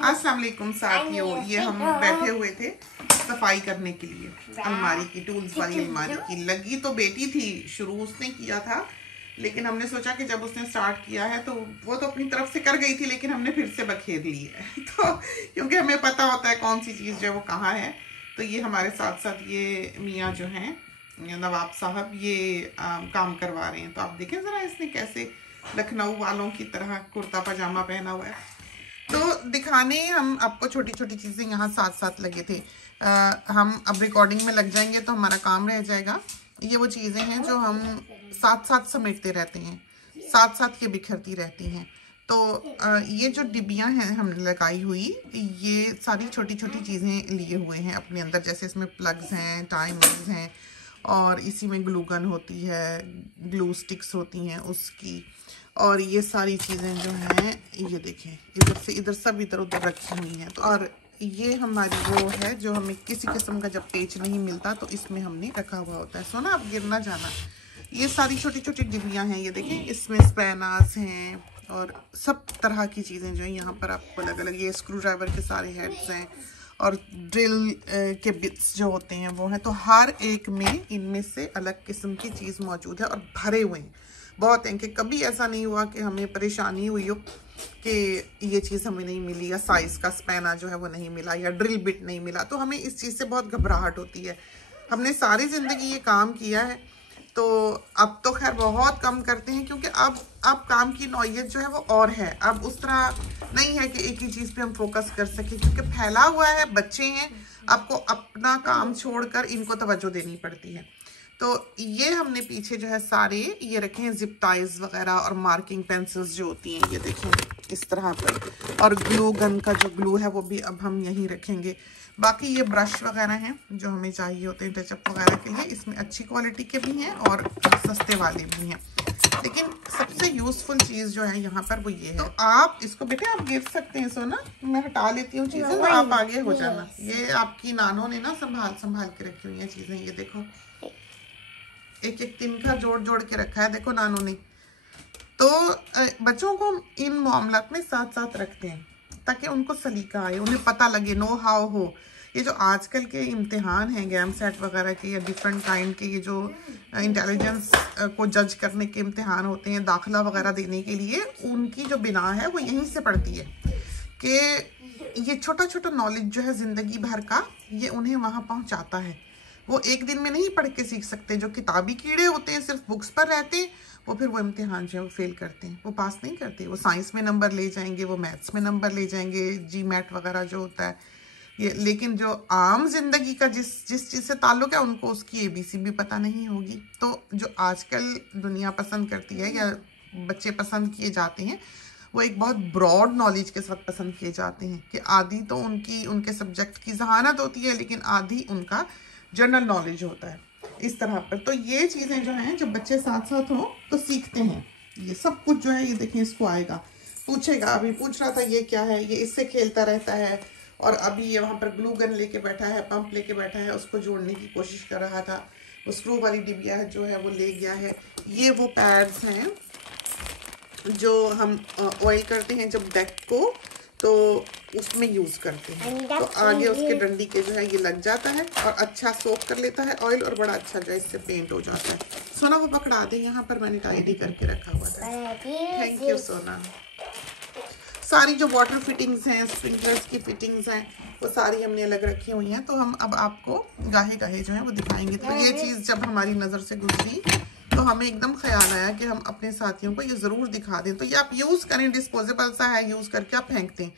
अस्सलाम वालेकुम साथियों, ये हम बैठे हुए थे सफाई करने के लिए अलमारी की, टूल्स वाली अलमारी की। लगी तो बेटी थी, शुरू उसने किया था, लेकिन हमने सोचा कि जब उसने स्टार्ट किया है तो वो तो अपनी तरफ से कर गई थी, लेकिन हमने फिर से बखेर ली है तो क्योंकि हमें पता होता है कौन सी चीज़ जो है वो कहाँ है। तो ये हमारे साथ साथ ये मियाँ जो हैं नवाब साहब, ये काम करवा रहे हैं। तो आप देखें ज़रा इसने कैसे लखनऊ वालों की तरह कुर्ता पजामा पहना हुआ है। तो दिखाने हम आपको छोटी छोटी चीज़ें यहाँ साथ साथ लगे थे। हम अब रिकॉर्डिंग में लग जाएंगे तो हमारा काम रह जाएगा। ये वो चीज़ें हैं जो हम साथ साथ समेटते रहते हैं, साथ साथ ये बिखरती रहती हैं। तो ये जो डिब्बियाँ हैं हमने लगाई हुई, ये सारी छोटी छोटी चीज़ें लिए हुए हैं अपने अंदर। जैसे इसमें प्लग्स हैं, टाइमर्स हैं, और इसी में ग्लू गन होती है, ग्लू स्टिक्स होती हैं उसकी, और ये सारी चीज़ें जो हैं ये देखें इधर से इधर सब इधर उधर रखी हुई हैं। तो और ये हमारी वो है जो हमें किसी किस्म का जब पेच नहीं मिलता तो इसमें हमने रखा हुआ होता है। सोना अब गिर ना जाना। ये सारी छोटी छोटी डिब्बियाँ हैं, ये देखें इसमें स्पैनर्स हैं और सब तरह की चीज़ें जो हैं यहाँ पर आपको अलग अलग। ये स्क्रू ड्राइवर के सारे हेड्स हैं और ड्रिल के बिट्स जो होते हैं वो हैं। तो हर एक में इनमें से अलग किस्म की चीज़ मौजूद है और भरे हुए हैं बहुत हैं कि कभी ऐसा नहीं हुआ कि हमें परेशानी हुई हो कि ये चीज़ हमें नहीं मिली, या साइज़ का स्पैना जो है वो नहीं मिला, या ड्रिल बिट नहीं मिला। तो हमें इस चीज़ से बहुत घबराहट होती है। हमने सारी ज़िंदगी ये काम किया है, तो अब तो खैर बहुत कम करते हैं क्योंकि अब काम की नौइयत जो है वो और है। अब उस तरह नहीं है कि एक ही चीज़ पे हम फोकस कर सकें क्योंकि फैला हुआ है, बच्चे हैं, आपको अपना काम छोड़कर इनको तवज्जो देनी पड़ती है। तो ये हमने पीछे जो है सारे ये रखे हैं जिप टाइज वगैरह और मार्किंग पेंसिल्स जो होती हैं, ये देखें इस तरह पर। और ग्लू गन का जो ग्लू है वो भी अब हम यहीं रखेंगे। बाकी ये ब्रश वगैरह हैं जो हमें चाहिए होते हैं टचअप वगैरह के लिए। इसमें अच्छी क्वालिटी के भी हैं और सस्ते वाले भी हैं, लेकिन सबसे यूजफुल चीज़ जो है यहाँ पर वो ये है। तो आप इसको बेटे आप गिर सकते हैं, सोना मैं हटा लेती हूँ चीज़ें तो आप आगे हो जाना। ये आपकी नानों ने ना संभाल के रखी हुई हैं चीज़ें, ये देखो एक एक तिनका जोड़ जोड़ के रखा है, देखो नानू ने। तो बच्चों को इन मामलात में साथ साथ रखते हैं ताकि उनको सलीका आए, उन्हें पता लगे, नो हाउ हो। ये जो आजकल के इम्तिहान हैं गैम सेट वगैरह के या डिफरेंट काइंड के, ये जो इंटेलिजेंस को जज करने के इम्तिहान होते हैं दाखिला वगैरह देने के लिए, उनकी जो बिना है वो यहीं से पड़ती है कि ये छोटा छोटा नॉलेज जो है ज़िंदगी भर का, ये उन्हें वहाँ पहुँचाता है। वो एक दिन में नहीं पढ़ के सीख सकते। जो किताबी कीड़े होते हैं सिर्फ बुक्स पर रहते हैं, वो फिर वो इम्तिहान जो है वो फेल करते हैं, वो पास नहीं करते। वो साइंस में नंबर ले जाएंगे, वो मैथ्स में नंबर ले जाएंगे, जी मैट वगैरह जो होता है ये, लेकिन जो आम जिंदगी का जिस चीज़ से ताल्लुक है उनको उसकी ABC भी पता नहीं होगी। तो जो आजकल दुनिया पसंद करती है या बच्चे पसंद किए जाते हैं, वो एक बहुत ब्रॉड नॉलेज के साथ पसंद किए जाते हैं कि आधी तो उनके सब्जेक्ट की जहानत होती है, लेकिन आधी उनका जनरल नॉलेज होता है इस तरह पर। तो ये चीज़ें जो हैं जब बच्चे साथ साथ हों तो सीखते हैं। ये सब कुछ जो है ये देखें, इसको आएगा, पूछेगा, अभी पूछ रहा था ये क्या है, ये इससे खेलता रहता है। और अभी ये वहाँ पर ग्लू गन लेके बैठा है, पंप लेके बैठा है, उसको जोड़ने की कोशिश कर रहा था। वो स्क्रू वाली डिबिया है जो है वो ले गया है। ये वो पैड्स हैं जो हम ऑयल करते हैं जब डेक को, तो उसमें यूज़ करते हैं। तो आगे उसके डंडी के जो है ये लग जाता है और अच्छा सोक कर लेता है ऑयल, और बड़ा अच्छा जो है इससे पेंट हो जाता है। सोना वो पकड़ा दे, यहाँ पर मैंने टाइडी करके रखा हुआ था। थैंक यू सोना। सारी जो वाटर फिटिंग्स हैं, स्प्रिंकलर्स की फिटिंग्स हैं, वो सारी हमने अलग रखी हुई हैं। तो हम अब आपको गाहे गाहे जो है वो दिखाएंगे। तो ये चीज़ जब हमारी नज़र से गुजरी तो हमें एकदम ख्याल आया कि हम अपने साथियों को ये ज़रूर दिखा दें। तो ये आप यूज़ करें, डिस्पोजेबल सा है, यूज़ करके आप फेंक दें।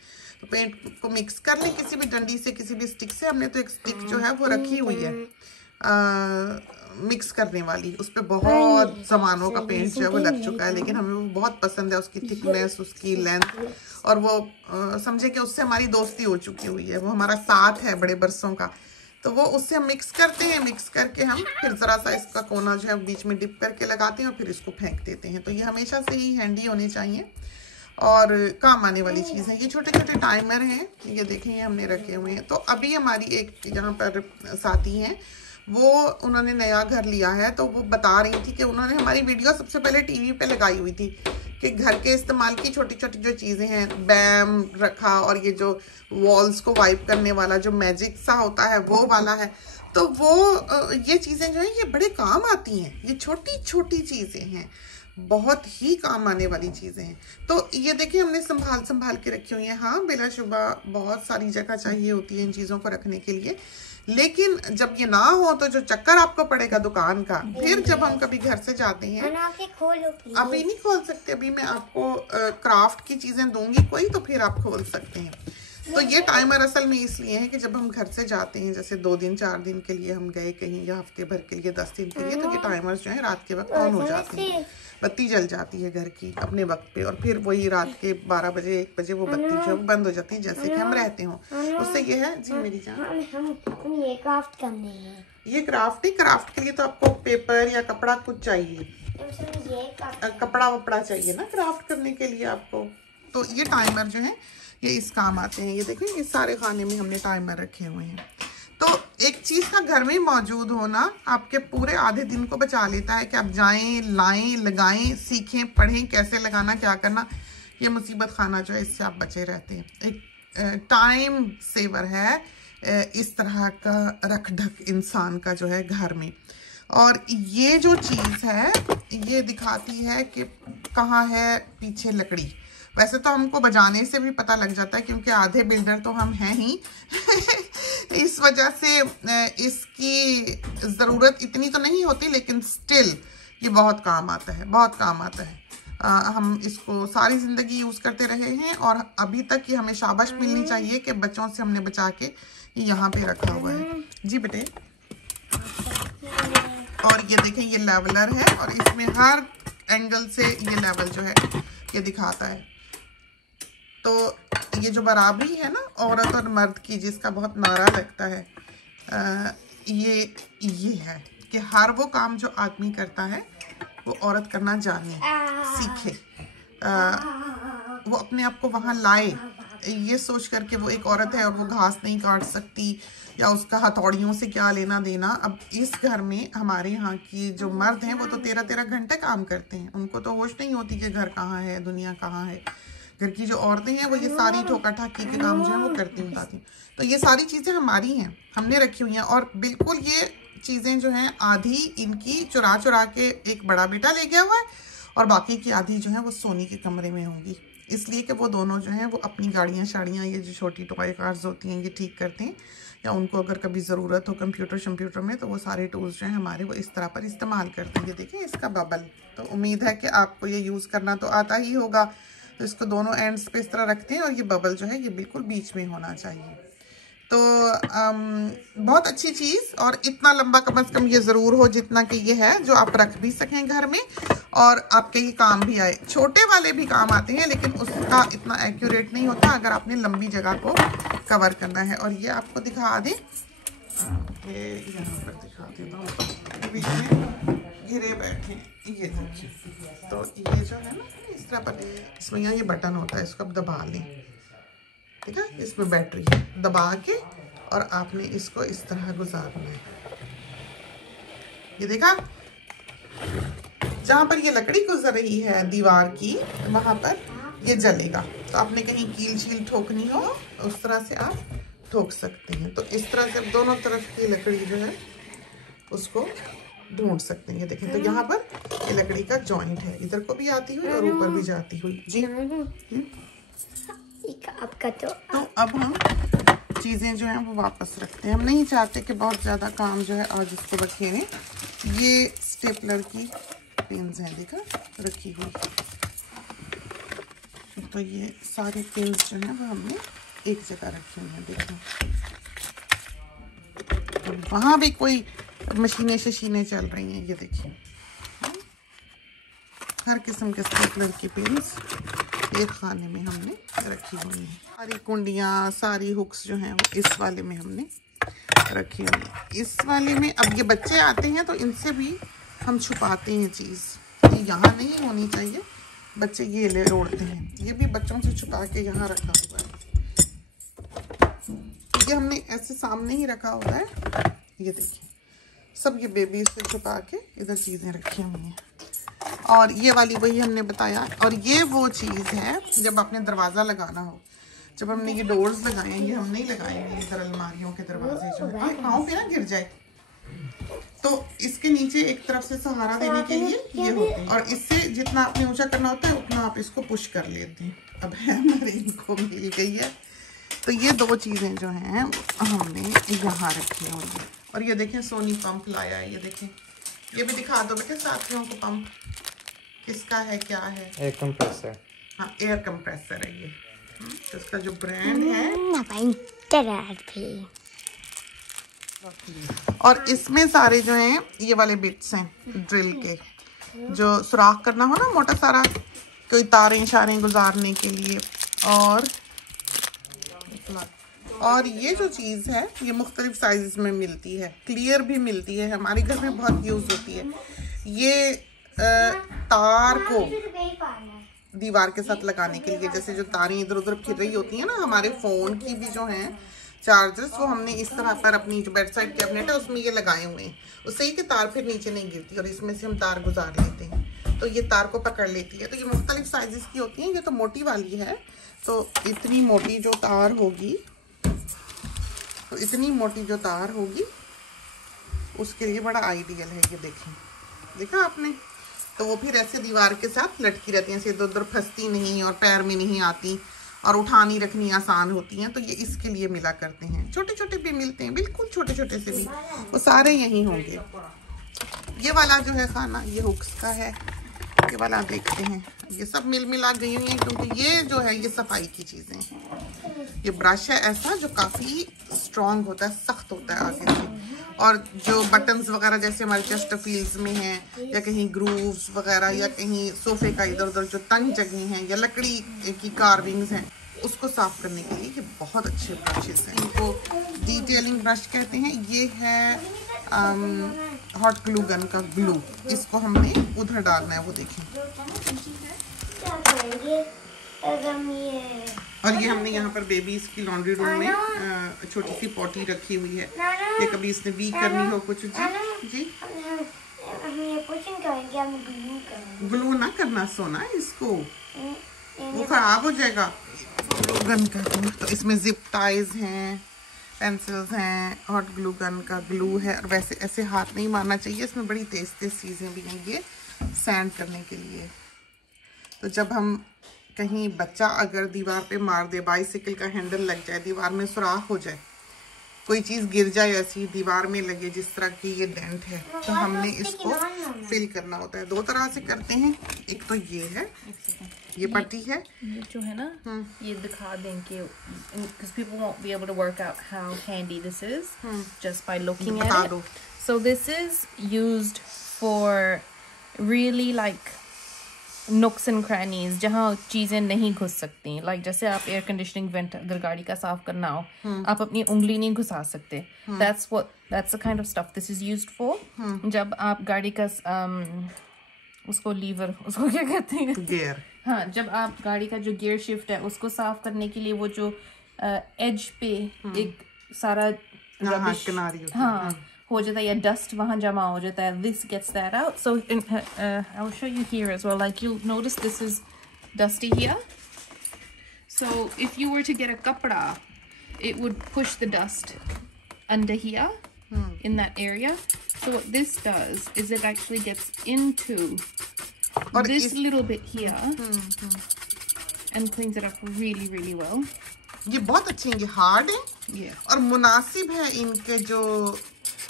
तो पेंट को मिक्स कर लें किसी भी डंडी से, किसी भी स्टिक से। हमने तो एक स्टिक जो है वो रखी हुई है मिक्स करने वाली, उस पर बहुत ज़मानों का पेंट जो है वो लग चुका है, लेकिन हमें वो बहुत पसंद है, उसकी थिकनेस, उसकी लेंथ, और वो समझे कि उससे हमारी दोस्ती हो चुकी हुई है, वो हमारा साथ है बड़े बरसों का। तो वो उससे हम मिक्स करते हैं, मिक्स करके हम फिर ज़रा सा इसका कोना जो है बीच में डिप करके लगाते हैं और फिर इसको फेंक देते हैं। तो ये हमेशा से ही हैंडी होने चाहिए और काम आने वाली चीज़ है। ये छोटे छोटे टाइमर हैं, ये देखें ये हमने रखे हुए हैं। तो अभी हमारी एक यहाँ पर साथी हैं, वो उन्होंने नया घर लिया है, तो वो बता रही थी कि उन्होंने हमारी वीडियो सबसे पहले TV पे लगाई हुई थी कि घर के इस्तेमाल की छोटी छोटी जो चीज़ें हैं, बैम रखा और ये जो वॉल्स को वाइप करने वाला जो मैजिक सा होता है वो वाला है, तो वो ये चीज़ें जो हैं ये बड़े काम आती हैं। ये छोटी छोटी चीज़ें हैं, बहुत ही काम आने वाली चीज़ें हैं। तो ये देखिए हमने संभाल संभाल के रखी हुई हैं। हाँ बिलाशुबा बहुत सारी जगह चाहिए होती है इन चीज़ों को रखने के लिए, लेकिन जब ये ना हो तो जो चक्कर आपको पड़ेगा दुकान का, फिर जब हम कभी घर से जाते हैं। अभी नहीं खोल सकते, अभी मैं आपको क्राफ्ट की चीज़ें दूंगी कोई, तो फिर आप खोल सकते हैं। तो ये टाइमर असल में इसलिए है कि जब हम घर से जाते हैं, जैसे 2 दिन 4 दिन के लिए हम गए कहीं, या हफ्ते भर के लिए 10 दिन के लिए, तो ये टाइमर्स जो है रात के वक्त ऑन हो जाते हैं, बत्ती जल जाती है घर की अपने वक्त पे, और फिर वही रात के 12 बजे 1 बजे वो बत्ती जो बंद हो जाती है, जैसे कि हम रहते हो। उससे ये है जी मेरी जान, हम ये क्राफ्ट करने हैं। ये क्राफ्ट के लिए तो आपको पेपर या कपड़ा कुछ चाहिए, कपड़ा वपड़ा चाहिए ना क्राफ्ट करने के लिए आपको। तो ये टाइमर जो है ये इस काम आते हैं। ये देखें इस सारे खाने में हमने टाइमर रखे हुए हैं। तो एक चीज़ का घर में मौजूद होना आपके पूरे आधे दिन को बचा लेता है कि आप जाएं, लाएं, लगाएं, सीखें, पढ़ें कैसे लगाना, क्या करना। ये मुसीबत खाना जो है इससे आप बचे रहते हैं। एक टाइम सेवर है इस तरह का रख ढक इंसान का जो है घर में। और ये जो चीज़ है ये दिखाती है कि कहाँ है पीछे लकड़ी। वैसे तो हमको बजाने से भी पता लग जाता है क्योंकि आधे बिल्डर तो हम हैं ही इस वजह से इसकी ज़रूरत इतनी तो नहीं होती, लेकिन स्टिल ये बहुत काम आता है, बहुत काम आता है। हम इसको सारी ज़िंदगी यूज़ करते रहे हैं और अभी तक ये हमें शाबाश मिलनी चाहिए कि बच्चों से हमने बचा के यहाँ पे रखा हुआ है। जी बेटे, और ये देखें ये लेवलर है और इसमें हर एंगल से ये लेवल जो है ये दिखाता है। तो ये जो बराबरी है ना औरत और मर्द की, जिसका बहुत नारा लगता है, ये है कि हर वो काम जो आदमी करता है वो औरत करना जाने, सीखे, वो अपने आप को वहाँ लाए। ये सोच करके वो एक औरत है और वो घास नहीं काट सकती या उसका हथौड़ियों से क्या लेना देना। अब इस घर में हमारे यहाँ की जो मर्द हैं वो तो 13-13 घंटे काम करते हैं, उनको तो होश नहीं होती कि घर कहाँ है, दुनिया कहाँ है। घर की जो औरतें हैं वो ये सारी ठोका ठाकी के काम जो है वो करती बताती हैं। तो ये सारी चीज़ें हमारी हैं, हमने रखी हुई हैं। और बिल्कुल ये चीज़ें जो हैं आधी इनकी चुरा चुरा के एक बड़ा बेटा ले गया हुआ है और बाकी की आधी जो है वो सोनी के कमरे में होंगी, इसलिए कि वो दोनों जो हैं वो अपनी गाड़ियाँ शाड़ियाँ, ये जो छोटी टॉय कार्स होती हैं ये ठीक करते हैं, या उनको अगर कभी ज़रूरत हो कंप्यूटर में तो वो सारे टूल्स जो हैं हमारे वो इस तरह पर इस्तेमाल करते हैं। ये देखें इसका बबल, तो उम्मीद है कि आपको ये यूज़ करना तो आता ही होगा। तो इसको दोनों एंड्स पे इस तरह रखते हैं और ये बबल जो है ये बिल्कुल बीच में होना चाहिए। तो बहुत अच्छी चीज़, और इतना लंबा कम से कम ये ज़रूर हो जितना कि ये है, जो आप रख भी सकें घर में और आपके ये काम भी आए। छोटे वाले भी काम आते हैं लेकिन उसका इतना एक्यूरेट नहीं होता अगर आपने लंबी जगह को कवर करना है। और ये आपको दिखा दें, यहाँ पर दिखा देता हूँ, बीच में घिरे बैठे, ये देखिए। तो ये जो है ना इस तरह पर, इसमें यहाँ ये बटन होता है, इसको आप दबा लें, ठीक है। इसमें बैटरी है, दबा के और आपने इसको इस तरह गुजारना है। ये देखा, जहाँ पर ये लकड़ी गुजर रही है दीवार की वहाँ पर ये जलेगा। तो आपने कहीं कील शील ठोकनी हो उस तरह से आप ठोक सकते हैं। तो इस तरह से दोनों तरफ की लकड़ी जो है उसको ढूंढ सकते हैं। ये देखें, तो यहाँ पर ये लकड़ी का जॉइंट है, इधर को भी आती हुई और ऊपर भी जाती हुई। जी आपका तो अब हम चीज़ें जो हैं वो वापस रखते हैं। हम नहीं चाहते कि बहुत ज़्यादा काम जो है आज इसको बखेरें। ये स्टेपलर की पिन्स हैं, देखा रखी हुई। तो ये सारे पिन्स जो हैं वो हमने एक जगह रखे हुए हैं, देखो। वहाँ भी कोई मशीनें शशीनें चल रही हैं, ये देखिए। हर किस्म के स्टेपलर की पिन्स एक खाने में हमने रखी हुई हैं। सारी कुंडियाँ, सारी हुक्स जो हैं वो इस वाले में हमने रखी हुई है। इस वाले में अब ये बच्चे आते हैं तो इनसे भी हम छुपाते हैं चीज़, ये यहाँ नहीं होनी चाहिए, बच्चे ये ले ओढ़ते हैं, ये भी बच्चों से छुपा के यहाँ रखा हुआ है। ये हमने ऐसे सामने ही रखा हुआ है, ये देखिए सब ये बेबी से छुपा के इधर चीज़ें रखी हुई हैं। और ये वाली वही हमने बताया। और ये वो चीज़ है जब आपने दरवाज़ा लगाना हो, जब हमने ये डोर्स लगाए हैं, ये हम नहीं लगाएंगे इधर अलमारियों के दरवाजे जो है, पाँव पे ना गिर जाए, तो इसके नीचे एक तरफ से सहारा देने के लिए ये होते हैं। और इससे जितना आपने ऊंचा करना होता है उतना आप इसको पुश कर लेते हैं। अब है हमारे इनको मिल गई है। तो ये दो चीज़ें जो हैं हमने यहाँ रखी हुई हैं। और ये देखें सोनी पंप लाया है, ये देखें, ये भी दिखा दो बेटे साथियों को। पंप किसका है, क्या है? Air compressor. हाँ, एयर कंप्रेसर है ये। तो इसका जो ब्रांड है, और इसमें सारे जो हैं ये वाले बिट्स हैं ड्रिल के, जो सुराख करना हो ना मोटा सारा, कोई तारें शारें गुजारने के लिए। और ये जो चीज़ है ये मुख्तलिफ साइज़ में मिलती है, क्लियर भी मिलती है, हमारे घर में बहुत यूज़ होती है। ये तार को दीवार के साथ लगाने के लिए, जैसे जो तारें इधर उधर फिर रही होती हैं ना, हमारे फ़ोन की भी जो हैं चार्जर्स, वो हमने इस तरह पर अपनी जो बेड साइड कैबिनेट है उसमें ये लगाए हुए हैं, उससे ही कि तार फिर नीचे नहीं गिरती, और इसमें से हम तार गुजार लेते हैं तो ये तार को पकड़ लेती है। तो ये मुख्तलिफ साइज़ की होती हैं। ये तो मोटी वाली है, तो इतनी मोटी जो तार होगी, तो इतनी मोटी जो तार होगी उसके लिए बड़ा आइडियल है। ये देखें, देखा आपने? तो वो फिर ऐसे दीवार के साथ लटकी रहती हैं, ऐसे इधर उधर फंसती नहीं और पैर में नहीं आती और उठानी रखनी आसान होती हैं। तो ये इसके लिए मिला करते हैं। छोटे छोटे भी मिलते हैं, बिल्कुल छोटे छोटे से भी, वो सारे यहीं होंगे। ये वाला जो है खाना, ये हुक्स का है, ये वाला देखते हैं। ये सब मिल मिला गई हुई हैं, क्योंकि ये जो है ये सफाई की चीज़ें हैं। ये ब्रश है ऐसा जो काफ़ी स्ट्रॉन्ग होता है, सख्त होता है आगे से। और जो बटन्स वगैरह जैसे हमारे चेस्टरफील्ड्स में हैं, या कहीं ग्रूव्स वगैरह, या कहीं सोफे का इधर उधर जो तंग जगह हैं, या लकड़ी की कार्विंग्स हैं, उसको साफ करने के लिए ये बहुत अच्छे ब्रशेस हैं। इनको डिटेलिंग ब्रश कहते हैं। ये है हॉट ग्लू गन का ग्लू, इसको हमने उधर डालना है, वो देखें। और ये हमने यहाँ पर बेबीज की लॉन्ड्री रूम में छोटी सी पॉटी रखी हुई है, ये कभी इसने वीक करनी हो कुछ। जी ग्लू ना करना सोना, इसको वो खराब हो जाएगा। ग्लू गन का ग्लू, तो इसमें जिप टाइज हैं, पेंसिल्स हैं, हॉट ग्लू गन का ग्लू है। और वैसे ऐसे हाथ नहीं मारना चाहिए, इसमें बड़ी तेज तेज चीज़ें भी हैं ये सैंड करने के लिए। तो जब हम कहीं बच्चा अगर दीवार पे मार दे, बाइसिकल का हैंडल लग जाए, दीवार में सुराख हो जाए, कोई चीज़ गिर जाए ऐसी दीवार में लगे, जिस तरह की ये डेंट है, तो हमने इसको फिल करना होता है। दो तरह से करते हैं। एक तो ये है, ये पट्टी है, ये जो है ना, ये दिखा देंगे because people won't be able to work out how handy this is just by looking at it. So this is used for really like nooks and crannies, जहाँ चीज़ें नहीं घुस सकती, like जैसे आप एयर कंडीशनिंग वेंट अगर गाड़ी का साफ करना हो, आप अपनी उंगली नहीं घुसा सकते। that's the kind of stuff this is used for. जब आप गाड़ी का उसको लीवर, उसको क्या कहते हैं, गियर, हाँ, जब आप गाड़ी का जो गियर शिफ्ट है उसको साफ करने के लिए वो जो एज पे एक सारा रबिश हो जाता है या डस्ट वहाँ जमा हो जाता है, this gets that out. So I will show you here as well. Like you'll notice this is dusty here. So if you were to get a kapda, it would push the dust under here in that area. So what this does is it actually gets into this little bit here and cleans it up really, really well. ये बहुत अच्छे हैं, ये hard है और मुनासिब है इनके जो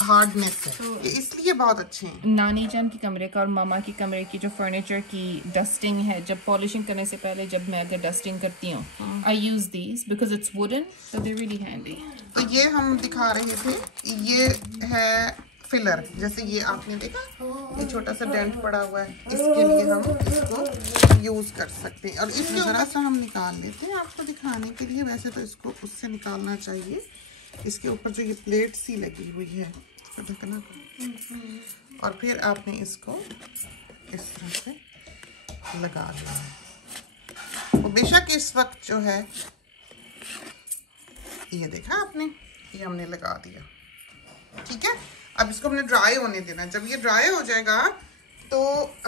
हार्डनेस है, ये इसलिए बहुत अच्छे हैं। नानी जान की कमरे का और मामा की कमरे की जो फर्नीचर की डस्टिंग है, जब पॉलिशिंग करने से पहले जब मैं अगर डस्टिंग करती हूँ, I use these because it's wooden, so they really handy. तो ये हम दिखा रहे थे, ये है फिलर, जैसे ये आपने देखा ये छोटा सा डेंट पड़ा हुआ है, इसके लिए हम इसको यूज कर सकते हैं। और इसको जरा सा हम निकाल लेते हैं आपको दिखाने के लिए। वैसे तो इसको उससे निकालना चाहिए, इसके ऊपर जो ये प्लेट सी लगी हुई है इसको ढकना को, और फिर आपने इसको इस तरह से लगा देना है। वो बेशक इस वक्त जो है ये देखा आपने, ये हमने लगा दिया, ठीक है। अब इसको हमने ड्राई होने देना। जब ये ड्राई हो जाएगा तो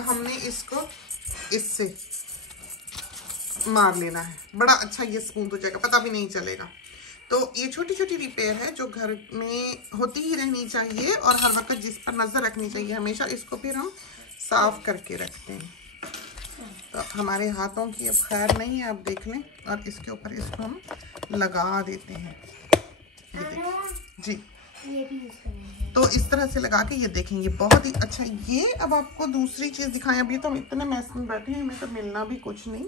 हमने इसको इससे मार लेना है, बड़ा अच्छा ये स्मूथ हो जाएगा, पता भी नहीं चलेगा। तो ये छोटी छोटी रिपेयर है जो घर में होती ही रहनी चाहिए और हर वक्त जिस पर नज़र रखनी चाहिए हमेशा। इसको फिर हम साफ करके रखते हैं। तो हमारे हाथों की अब खैर नहीं है, आप देख लें। और इसके ऊपर इसको हम लगा देते हैं, ये देखिए जी। तो इस तरह से लगा के ये देखें, ये बहुत ही अच्छा। ये अब आपको दूसरी चीज़ दिखाएं, अभी तो हम इतने मैस में बैठे हैं, हमें तो मिलना भी कुछ नहीं।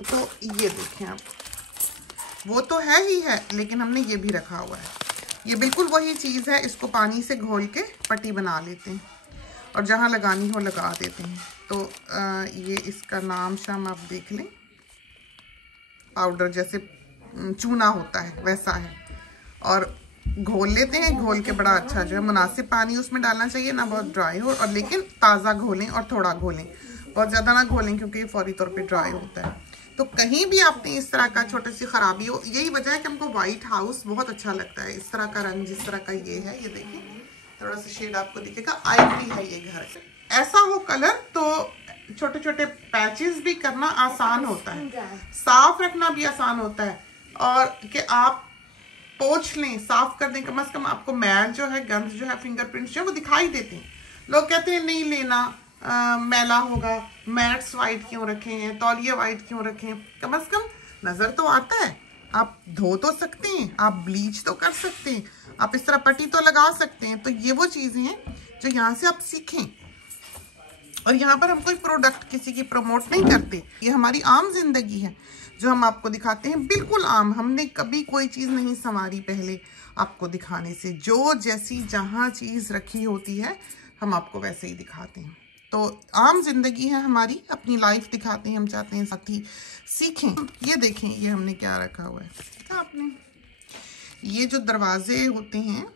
तो ये देखें आप, वो तो है ही है लेकिन हमने ये भी रखा हुआ है। ये बिल्कुल वही चीज़ है, इसको पानी से घोल के पट्टी बना लेते हैं और जहाँ लगानी हो लगा देते हैं। तो ये इसका नाम शाम आप देख लें, पाउडर जैसे चूना होता है वैसा है। और घोल लेते हैं, घोल के बड़ा अच्छा जो है मुनासिब पानी उसमें डालना चाहिए, ना बहुत ड्राई हो, और लेकिन ताज़ा घोलें और थोड़ा घोलें, बहुत ज़्यादा ना घोलें क्योंकि ये फौरी तौर पे ड्राई होता है। तो कहीं भी आपने इस तरह का छोटी सी खराबी हो, यही वजह है कि हमको वाइट हाउस बहुत अच्छा लगता है। इस तरह का रंग जिस तरह का ये है, ये देखिए थोड़ा सा शेड आपको दिखेगा, आइवरी है ये घर। ऐसा हो कलर तो छोटे छोटे पैचेस भी करना आसान होता है, साफ रखना भी आसान होता है, और कि आप पोंछ लें, साफ कर दें, कम से कम आपको मैल जो है, गंद जो है, फिंगरप्रिंट्स जो है वो दिखाई देते हैं। लोग कहते हैं नहीं लेना, मैला होगा, मैट्स वाइट क्यों रखे हैं, तौलिए वाइट क्यों रखे हैं। कम से कम नज़र तो आता है, आप धो तो सकते हैं, आप ब्लीच तो कर सकते हैं, आप इस तरह पट्टी तो लगा सकते हैं। तो ये वो चीज़ें हैं जो यहाँ से आप सीखें। और यहाँ पर हम कोई प्रोडक्ट किसी की प्रमोट नहीं करते, ये हमारी आम जिंदगी है जो हम आपको दिखाते हैं, बिल्कुल आम। हमने कभी कोई चीज़ नहीं संवारी पहले आपको दिखाने से, जो जैसी जहाँ चीज़ रखी होती है हम आपको वैसे ही दिखाते हैं। तो आम जिंदगी है हमारी, अपनी लाइफ दिखाते हैं, हम चाहते हैं साथ ही सीखें। ये देखें, ये हमने क्या रखा हुआ है, देखा आपने, ये जो दरवाजे होते हैं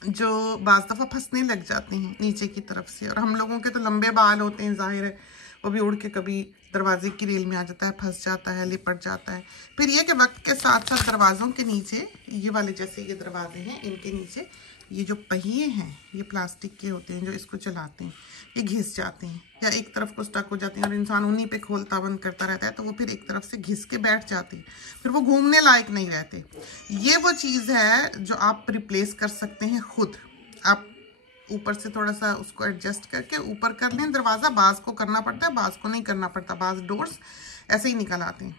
जो बाज़ दफ़ा फंसने लग जाते हैं नीचे की तरफ से, और हम लोगों के तो लंबे बाल होते हैं, जाहिर है वो भी उड़ के कभी दरवाजे की रेल में आ जाता है, फंस जाता है, लिपट जाता है। फिर ये कि वक्त के साथ साथ दरवाज़ों के नीचे, ये वाले जैसे ये दरवाजे हैं, इनके नीचे ये जो पहिए हैं ये प्लास्टिक के होते हैं, जो इसको चलाते हैं, ये घिस जाते हैं या एक तरफ को स्टक हो जाते हैं और इंसान उन्हीं पे खोलता बंद करता रहता है, तो वो फिर एक तरफ से घिस के बैठ जाते हैं, फिर वो घूमने लायक नहीं रहते। ये वो चीज़ है जो आप रिप्लेस कर सकते हैं खुद। आप ऊपर से थोड़ा सा उसको एडजस्ट करके ऊपर कर लें दरवाज़ा, बाज़ को करना पड़ता है, बाज़ को नहीं करना पड़ता, बाज़ डोर्स ऐसे ही निकल आते हैं।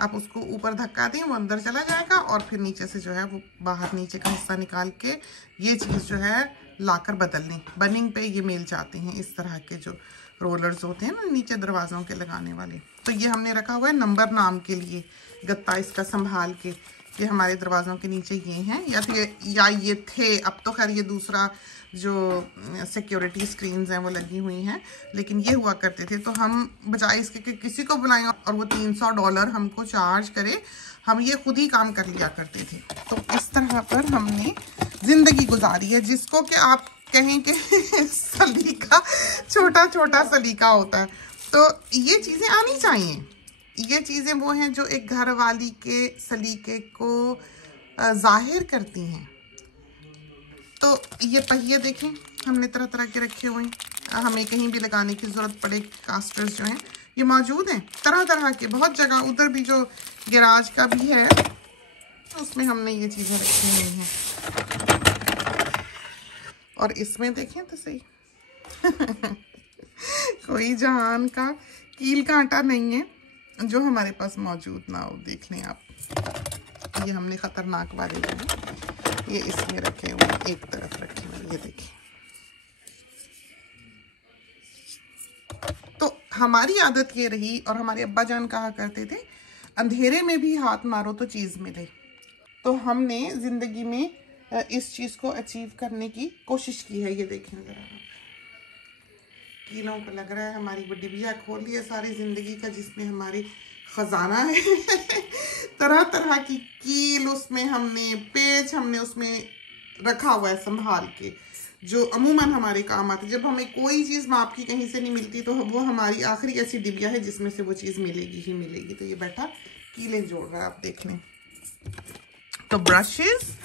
आप उसको ऊपर धक्का दें, वो अंदर चला जाएगा और फिर नीचे से जो है वो बाहर नीचे का हिस्सा निकाल के ये चीज़ जो है लाकर बदल लें। बर्निंग पे ये मिल जाते हैं इस तरह के जो रोलर्स होते हैं ना नीचे दरवाज़ों के लगाने वाले। तो ये हमने रखा हुआ है नंबर नाम के लिए, गत्ता इसका संभाल के। ये हमारे दरवाज़ों के नीचे ये हैं, या ये थे, अब तो खैर ये दूसरा जो सिक्योरिटी स्क्रीन्स हैं वो लगी हुई हैं, लेकिन ये हुआ करते थे। तो हम बजाय इसके कि किसी को बुलाएं और वो $300 हमको चार्ज करे, हम ये खुद ही काम कर लिया करते थे। तो इस तरह पर हमने ज़िंदगी गुजारी है, जिसको कि आप कहें कि सलीका, छोटा छोटा सलीका होता है। तो ये चीज़ें आनी चाहिए, ये चीज़ें वो हैं जो एक घर वाली के सलीके को जाहिर करती हैं। तो ये पहिए देखें हमने तरह तरह के रखे हुए हैं, हमें कहीं भी लगाने की ज़रूरत पड़े, कास्टर्स जो हैं ये मौजूद हैं तरह तरह के, बहुत जगह। उधर भी जो गैराज का भी है उसमें हमने ये चीज़ें रखी हुई हैं। और इसमें देखें तो सही कोई जहान का कील कांटा नहीं है जो हमारे पास मौजूद ना हो। देख लें आप, ये हमने ख़तरनाक वाले जो हैं ये इसमें रखे हुए, एक तरफ रखे हुए, ये देखिए। तो हमारी आदत ये रही, और हमारे अब्बा जान कहा करते थे, अंधेरे में भी हाथ मारो तो चीज़ मिले। तो हमने ज़िंदगी में इस चीज़ को अचीव करने की कोशिश की है। ये देखें ज़रा, कीलों पर लग रहा है हमारी वो डिबिया खोल लिया सारी ज़िंदगी का, जिसमें हमारी ख़जाना है तरह तरह की कील उसमें हमने, पेच हमने उसमें रखा हुआ है संभाल के, जो अमूमन हमारे काम आते। जब हमें कोई चीज़ माप की कहीं से नहीं मिलती तो वो हमारी आखिरी ऐसी डिबिया है जिसमें से वो चीज़ मिलेगी ही मिलेगी। तो ये बैठा कीलें जोड़ रहा है, आप देख लें। तो ब्रशेस,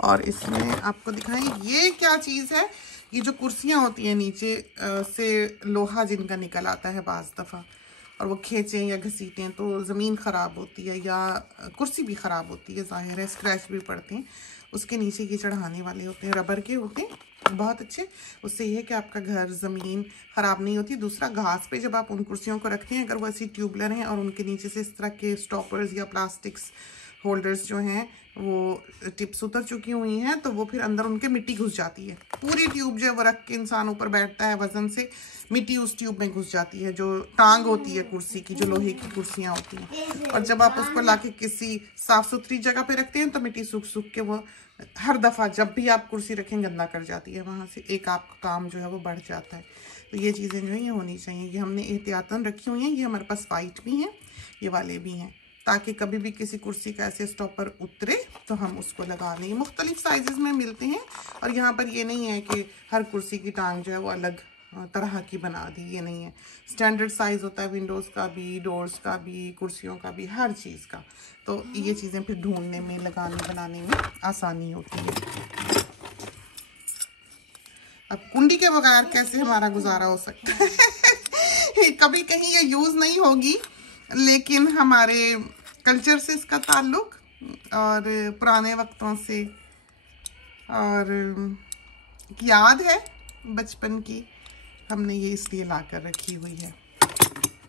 और इसमें आपको दिखाएं ये क्या चीज़ है, ये जो कुर्सियाँ होती हैं नीचे से लोहा जिनका निकल आता है बाज़ दफ़ा, और वो खींचें या घसीटें तो ज़मीन ख़राब होती है या कुर्सी भी ख़राब होती है, ज़ाहिर है स्क्रैच भी पड़ते हैं। उसके नीचे ये चढ़ाने वाले होते हैं, रबर के होते हैं, बहुत अच्छे। उससे ये है कि आपका घर ज़मीन ख़राब नहीं होती। दूसरा, घास पे जब आप उन कुर्सियों को रखते हैं, अगर वो ऐसी ट्यूबलर हैं और उनके नीचे से इस तरह के स्टॉपर्स या प्लास्टिक्स होल्डर्स जो हैं वो टिप्स उतर चुकी हुई हैं, तो वो फिर अंदर उनके मिट्टी घुस जाती है। पूरी ट्यूब जो है वो रख के इंसान ऊपर बैठता है, वजन से मिट्टी उस ट्यूब में घुस जाती है, जो टांग होती है कुर्सी की, जो लोहे की कुर्सियाँ होती हैं। और जब आप उसको लाके किसी साफ सुथरी जगह पे रखते हैं तो मिट्टी सूख सूख के वो हर दफ़ा जब भी आप कुर्सी रखें गंदा कर जाती है, वहाँ से एक आपका काम जो है वो बढ़ जाता है। तो ये चीज़ें जो है ये होनी चाहिए। ये हमने एहतियातन रखी हुई हैं। ये हमारे पास वाइट भी हैं, ये वाले भी हैं, ताकि कभी भी किसी कुर्सी का ऐसे स्टॉपर उतरे तो हम उसको लगा लें। मुख्तलिफ साइज़ में मिलते हैं, और यहाँ पर ये नहीं है कि हर कुर्सी की टांग जो है वो अलग तरह की बना दी, ये नहीं है। स्टैंडर्ड साइज़ होता है विंडोज़ का भी, डोर्स का भी, कुर्सियों का भी, हर चीज़ का। तो ये चीज़ें फिर ढूंढने में, लगाने बनाने में आसानी होती है। अब कुंडी के बगैर कैसे हमारा गुजारा हो सकता है कभी कहीं ये यूज़ नहीं होगी, लेकिन हमारे कल्चर से इसका ताल्लुक और पुराने वक्तों से, और याद है बचपन की, हमने ये इसलिए ला कर रखी हुई है,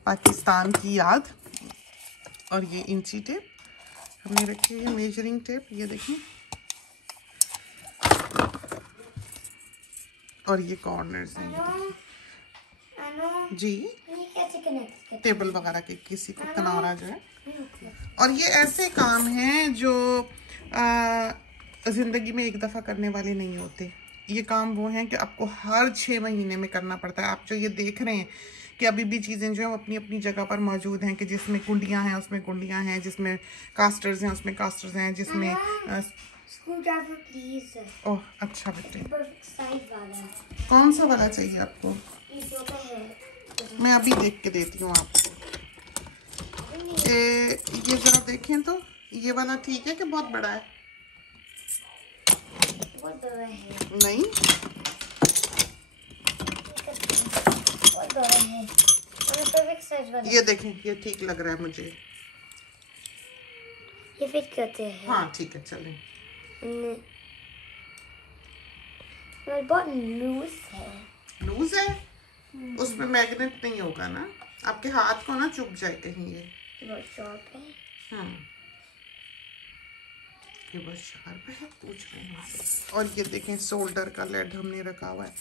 पाकिस्तान की याद। और ये इंची टेप हमने रखी है, मेजरिंग टेप, ये देखें। और ये कॉर्नर्स हैं, ये देखें जी, टेबल वगैरह के किसी को किनारा जो है। और ये ऐसे काम हैं जो ज़िंदगी में एक दफ़ा करने वाले नहीं होते। ये काम वो हैं कि आपको हर 6 महीने में करना पड़ता है। आप जो ये देख रहे हैं कि अभी भी चीज़ें जो हैं वो अपनी अपनी जगह पर मौजूद हैं, कि जिसमें कुंडियाँ हैं उसमें कुंडियाँ हैं, जिसमें कास्टर्स हैं उसमें कास्टर्स हैं, जिसमें ओह अच्छा बेटे, कौन सा वाला चाहिए आपको? मैं अभी देख के देती हूँ आपको। ये ज़रा देखें तो, ये वाला ठीक है कि बहुत बड़ा है? नहीं, ये देखें, ये ठीक लग रहा है मुझे। ये फिट करते हैं। हाँ ठीक है, चलें। बहुत लूज है। लूज है? उसमें मैग्नेट नहीं होगा ना, आपके हाथ को ना चुभ जाए कहीं। ये बहुत शार्प है। ये बहुत शार्प है, पूछ रहे हैं। और ये देखें, शोल्डर का लेड हमने रखा हुआ है।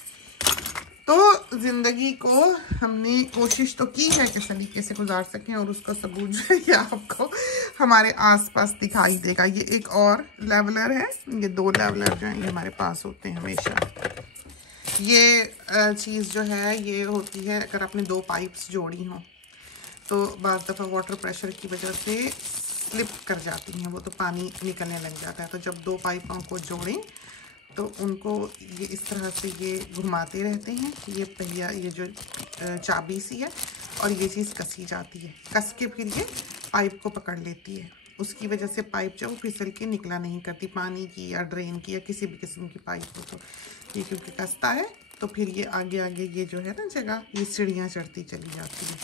तो जिंदगी को हमने कोशिश तो की है कि सलीके से गुजार सकें, और उसका सबूत जो है ये आपको हमारे आसपास दिखाई देगा। ये एक और लेवलर है, ये 2 लेवलर जो हैं ये हमारे पास होते हैं हमेशा। ये चीज़ जो है ये होती है, अगर आपने 2 पाइप्स जोड़ी हों तो बाज़ दफ़ा वाटर प्रेशर की वजह से स्लिप कर जाती हैं, वो तो पानी निकलने लग जाता है। तो जब 2 पाइपों को जोड़ें तो उनको ये इस तरह से ये घुमाते रहते हैं, ये पहिया, ये जो चाबी सी है, और ये चीज़ कसी जाती है, कस के फिर ये पाइप को पकड़ लेती है। उसकी वजह से पाइप जो फिसल के निकला नहीं करती, पानी की या ड्रेन की या किसी भी किस्म की पाइप हो। तो ये क्योंकि कसता है तो फिर ये आगे आगे ये जो है ना जगह, ये सीढ़ियाँ चढ़ती चली जाती है।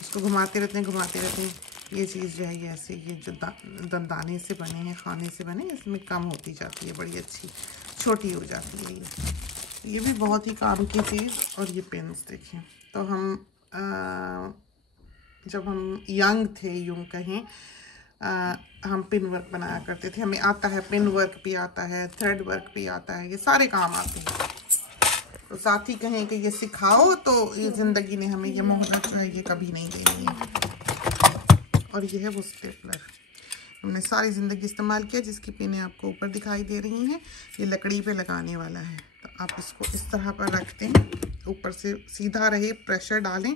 इसको घुमाते रहते हैं, घुमाते रहते हैं। ये चीज़ जो है ये ऐसे, ये जो दाने से बने हैं, खाने से बने, इसमें कम होती जाती है, बड़ी अच्छी छोटी हो जाती है। ये भी बहुत ही काम की चीज़। और ये पेन्स देखिए, तो हम जब हम यंग थे, यूँ कहें, हम पिन वर्क बनाया करते थे। हमें आता है, पिन वर्क भी आता है, थ्रेड वर्क भी आता है, ये सारे काम आते हैं। तो साथ ही कहें कि ये सिखाओ तो ये ज़िंदगी ने हमें ये मोहलत जो है ये कभी नहीं देनी है। और ये है वो स्टेपलर, हमने सारी ज़िंदगी इस्तेमाल किया, जिसकी पिनें आपको ऊपर दिखाई दे रही हैं। ये लकड़ी पे लगाने वाला है, तो आप इसको इस तरह पर रखते हैं, ऊपर से सीधा रहे, प्रेशर डालें,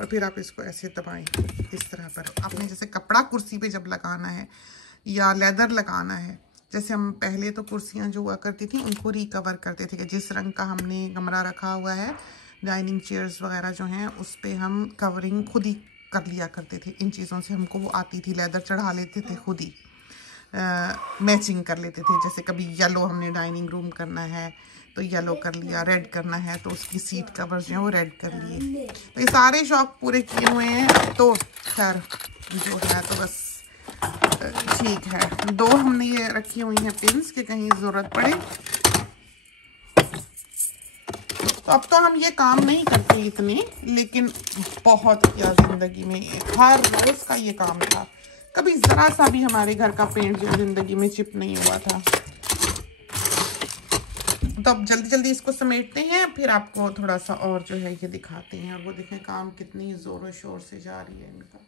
और फिर आप इसको ऐसे दबाएं इस तरह पर। आपने जैसे कपड़ा कुर्सी पे जब लगाना है या लेदर लगाना है, जैसे हम पहले तो कुर्सियाँ जो हुआ करती थी उनको रिकवर करते थे कि जिस रंग का हमने कमरा रखा हुआ है, डाइनिंग चेयर्स वगैरह जो हैं उस पर हम कवरिंग खुद ही कर लिया करते थे। इन चीज़ों से हमको वो आती थी, लेदर चढ़ा लेते थे खुद ही। मैचिंग कर लेते थे। जैसे कभी येलो हमने डाइनिंग रूम करना है तो येलो कर लिया, रेड करना है तो उसकी सीट कवर्स जो है वो रेड कर लिए। तो ये सारे शौक पूरे किए हुए हैं। तो खैर जो है तो बस ठीक है। 2 हमने ये रखी हुई हैं पिन्स कि कहीं ज़रूरत पड़े। तो अब तो हम ये काम नहीं करते इतने, लेकिन बहुत किया ज़िंदगी में, हर रोज़ का ये काम था। कभी ज़रा सा भी हमारे घर का पेंट जो ज़िंदगी में चिप नहीं हुआ था। तो अब जल्दी जल्दी इसको समेटते हैं, फिर आपको थोड़ा सा और जो है ये दिखाते हैं। और वो देखें काम कितनी ज़ोरों शोर से जा रही है इनका।